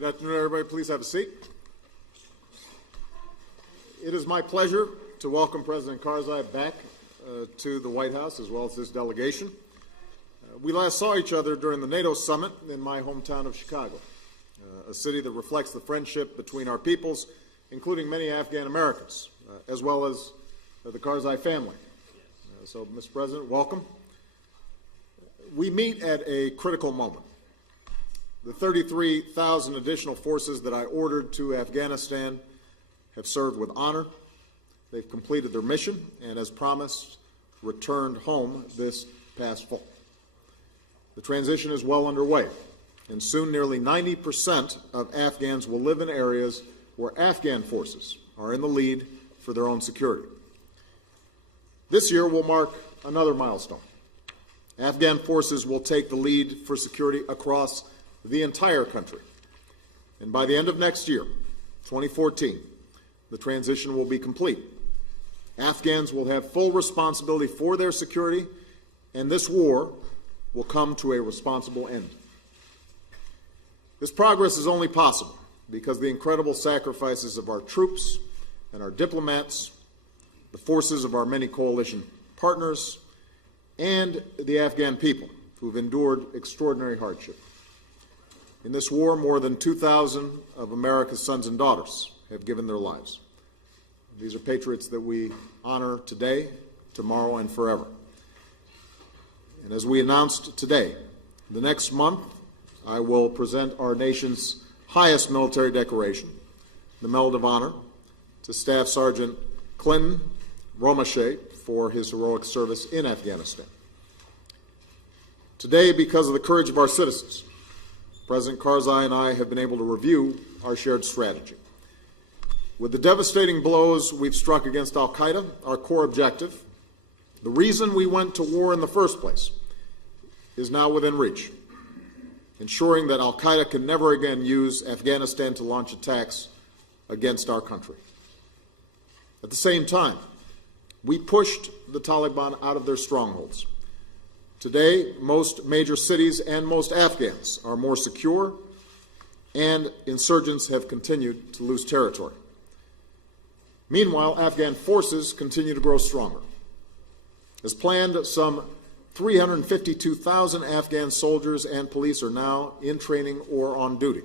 Good afternoon, everybody. Please have a seat. It is my pleasure to welcome President Karzai back to the White House, as well as this delegation. We last saw each other during the NATO summit in my hometown of Chicago, a city that reflects the friendship between our peoples, including many Afghan Americans, as well as the Karzai family. So, Mr. President, welcome. We meet at a critical moment. The 33,000 additional forces that I ordered to Afghanistan have served with honor. They've completed their mission and, as promised, returned home this past fall. The transition is well underway, and soon nearly 90% of Afghans will live in areas where Afghan forces are in the lead for their own security. This year will mark another milestone. Afghan forces will take the lead for security across the entire country. And by the end of next year, 2014, the transition will be complete. Afghans will have full responsibility for their security, and this war will come to a responsible end. This progress is only possible because of the incredible sacrifices of our troops and our diplomats, the forces of our many coalition partners, and the Afghan people who have endured extraordinary hardship. In this war, more than 2,000 of America's sons and daughters have given their lives. These are patriots that we honor today, tomorrow, and forever. And as we announced today, the next month I will present our nation's highest military decoration, the Medal of Honor, to Staff Sergeant Clinton Romache for his heroic service in Afghanistan. Today, because of the courage of our citizens, President Karzai and I have been able to review our shared strategy. With the devastating blows we've struck against al-Qaeda, our core objective, the reason we went to war in the first place, is now within reach, ensuring that al-Qaeda can never again use Afghanistan to launch attacks against our country. At the same time, we pushed the Taliban out of their strongholds. Today, most major cities and most Afghans are more secure, and insurgents have continued to lose territory. Meanwhile, Afghan forces continue to grow stronger. As planned, some 352,000 Afghan soldiers and police are now in training or on duty.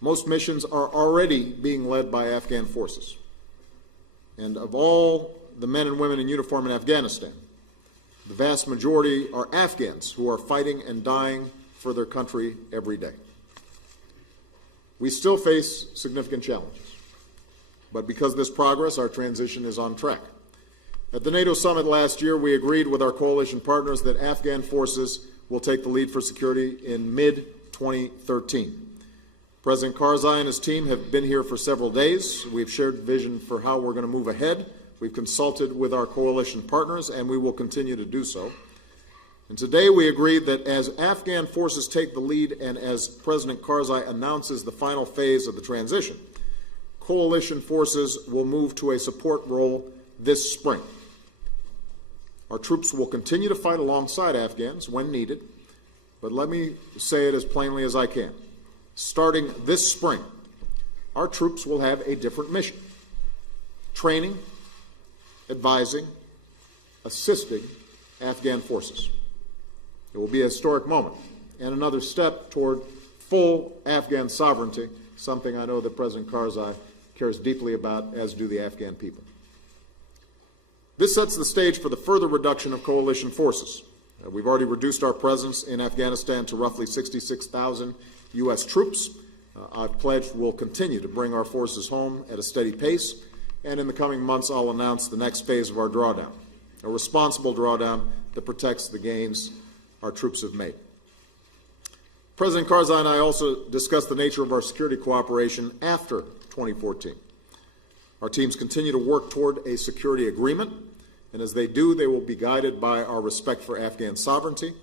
Most missions are already being led by Afghan forces. And of all the men and women in uniform in Afghanistan, the vast majority are Afghans who are fighting and dying for their country every day. We still face significant challenges, but because of this progress, our transition is on track. At the NATO summit last year, we agreed with our coalition partners that Afghan forces will take the lead for security in mid-2013. President Karzai and his team have been here for several days. We've shared vision for how we're going to move ahead. We've consulted with our coalition partners, and we will continue to do so. And today we agreed that as Afghan forces take the lead and as President Karzai announces the final phase of the transition, coalition forces will move to a support role this spring. Our troops will continue to fight alongside Afghans when needed, but let me say it as plainly as I can. Starting this spring, our troops will have a different mission: training, advising, assisting Afghan forces. It will be a historic moment and another step toward full Afghan sovereignty, something I know that President Karzai cares deeply about, as do the Afghan people. This sets the stage for the further reduction of coalition forces. We've already reduced our presence in Afghanistan to roughly 66,000 U.S. troops. I've pledged we'll continue to bring our forces home at a steady pace, and in the coming months I'll announce the next phase of our drawdown, a responsible drawdown that protects the gains our troops have made. President Karzai and I also discussed the nature of our security cooperation after 2014. Our teams continue to work toward a security agreement, and as they do, they will be guided by our respect for Afghan sovereignty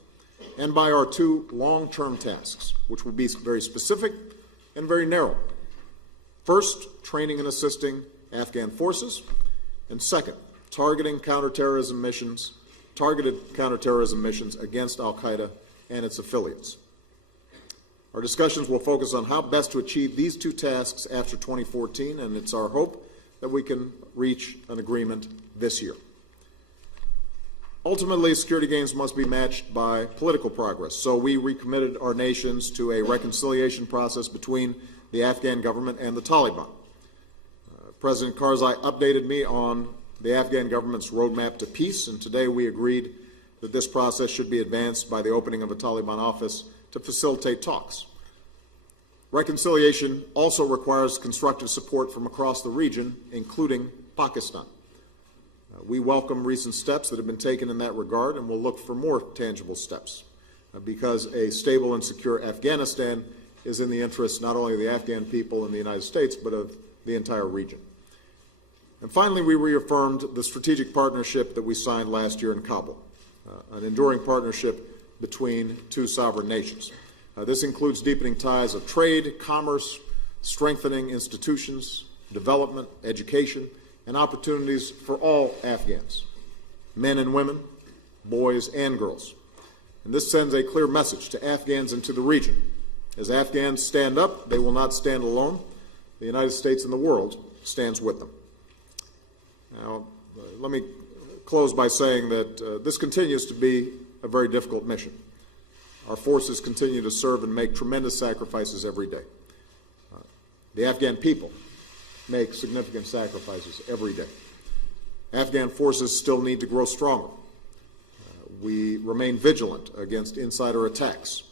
and by our two long-term tasks, which will be very specific and very narrow. First, training and assisting Afghan forces, and second, targeted counterterrorism missions against al-Qaeda and its affiliates. Our discussions will focus on how best to achieve these two tasks after 2014, and it's our hope that we can reach an agreement this year. Ultimately, security gains must be matched by political progress, so we recommitted our nations to a reconciliation process between the Afghan government and the Taliban. President Karzai updated me on the Afghan government's roadmap to peace, and today we agreed that this process should be advanced by the opening of a Taliban office to facilitate talks. Reconciliation also requires constructive support from across the region, including Pakistan. We welcome recent steps that have been taken in that regard, and we'll look for more tangible steps because a stable and secure Afghanistan is in the interest not only of the Afghan people and the United States, but of the entire region. And finally, we reaffirmed the strategic partnership that we signed last year in Kabul, an enduring partnership between two sovereign nations. This includes deepening ties of trade, commerce, strengthening institutions, development, education, and opportunities for all Afghans, men and women, boys and girls. And this sends a clear message to Afghans and to the region. As Afghans stand up, they will not stand alone. The United States and the world stands with them. Now, let me close by saying that this continues to be a very difficult mission. Our forces continue to serve and make tremendous sacrifices every day. The Afghan people make significant sacrifices every day. Afghan forces still need to grow stronger. We remain vigilant against insider attacks.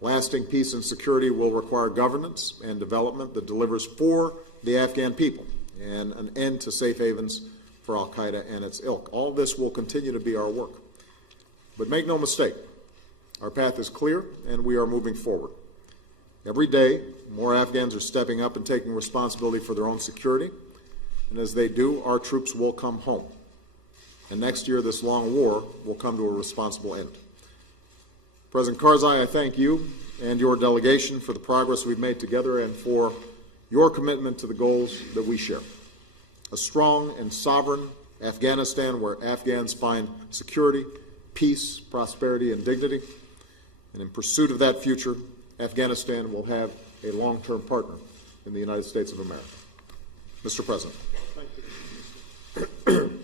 Lasting peace and security will require governance and development that delivers for the Afghan people and an end to safe havens for al-Qaeda and its ilk. All this will continue to be our work. But make no mistake, our path is clear and we are moving forward. Every day, more Afghans are stepping up and taking responsibility for their own security, and as they do, our troops will come home. And next year, this long war will come to a responsible end. President Karzai, I thank you and your delegation for the progress we've made together and for your commitment to the goals that we share. A strong and sovereign Afghanistan where Afghans find security, peace, prosperity, and dignity. And in pursuit of that future, Afghanistan will have a long-term partner in the United States of America. Mr. President. Thank you.